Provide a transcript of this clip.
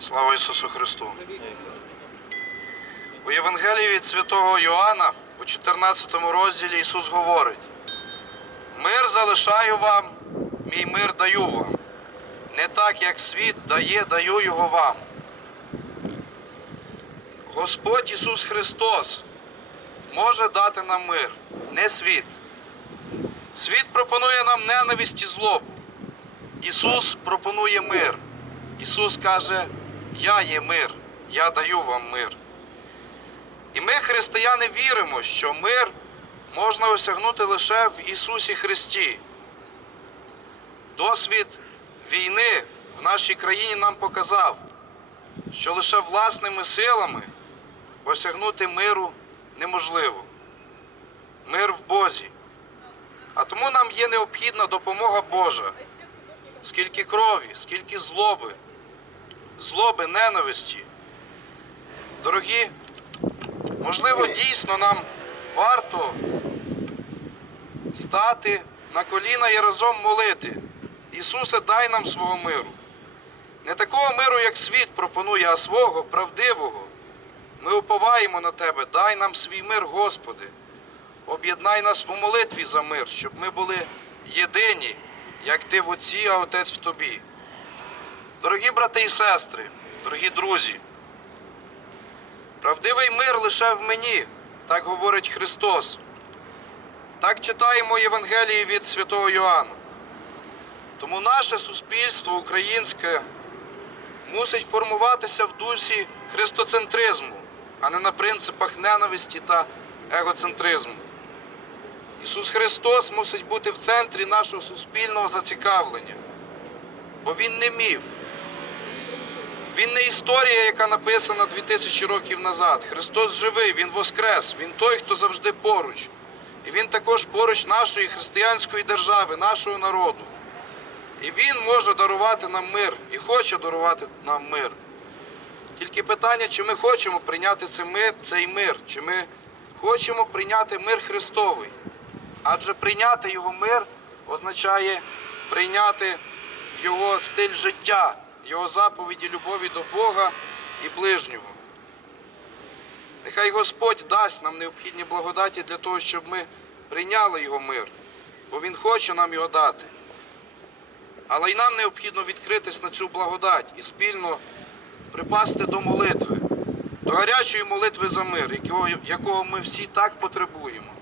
Слава Ісусу Христу! У Євангелії від святого Йоанна у 14 розділі Ісус говорить: Мир залишаю вам, мій мир даю вам. Не так, як світ дає, даю його вам. Господь Ісус Христос може дати нам мир, не світ. Світ пропонує нам ненависть і злобу. Ісус пропонує мир. Ісус каже, Я є мир, я даю вам мир. І ми, християни, віримо, що мир можна осягнути лише в Ісусі Христі. Досвід війни в нашій країні нам показав, що лише власними силами осягнути миру неможливо. Мир в Бозі. А тому нам є необхідна допомога Божа. Скільки крові, скільки злоби, злоби, ненависті. Дорогі, можливо, дійсно нам варто стати на коліна і разом молити. Ісусе, дай нам свого миру. Не такого миру, як світ пропонує, а свого, правдивого. Ми уповаємо на Тебе, дай нам свій мир, Господи. Об'єднай нас у молитві за мир, щоб ми були єдині, як Ти в Отці, а Отець в Тобі. Дорогі брати і сестри, дорогі друзі, правдивий мир лише в мені, так говорить Христос. Так читаємо Євангелії від святого Йоанна. Тому наше суспільство українське мусить формуватися в дусі христоцентризму, а не на принципах ненависті та егоцентризму. Ісус Христос мусить бути в центрі нашого суспільного зацікавлення, бо Він не міф. Він не історія, яка написана 2000 років назад. Христос живий, Він воскрес, Він той, хто завжди поруч. І Він також поруч нашої християнської держави, нашого народу. І Він може дарувати нам мир і хоче дарувати нам мир. Тільки питання, чи ми хочемо прийняти цей мир, цей мир, чи ми хочемо прийняти мир Христовий. Адже прийняти його мир означає прийняти його стиль життя, його заповіді любові до Бога і ближнього. Нехай Господь дасть нам необхідні благодаті для того, щоб ми прийняли його мир, бо Він хоче нам його дати. Але й нам необхідно відкритись на цю благодать і спільно припасти до молитви, до гарячої молитви за мир, якого, ми всі так потребуємо.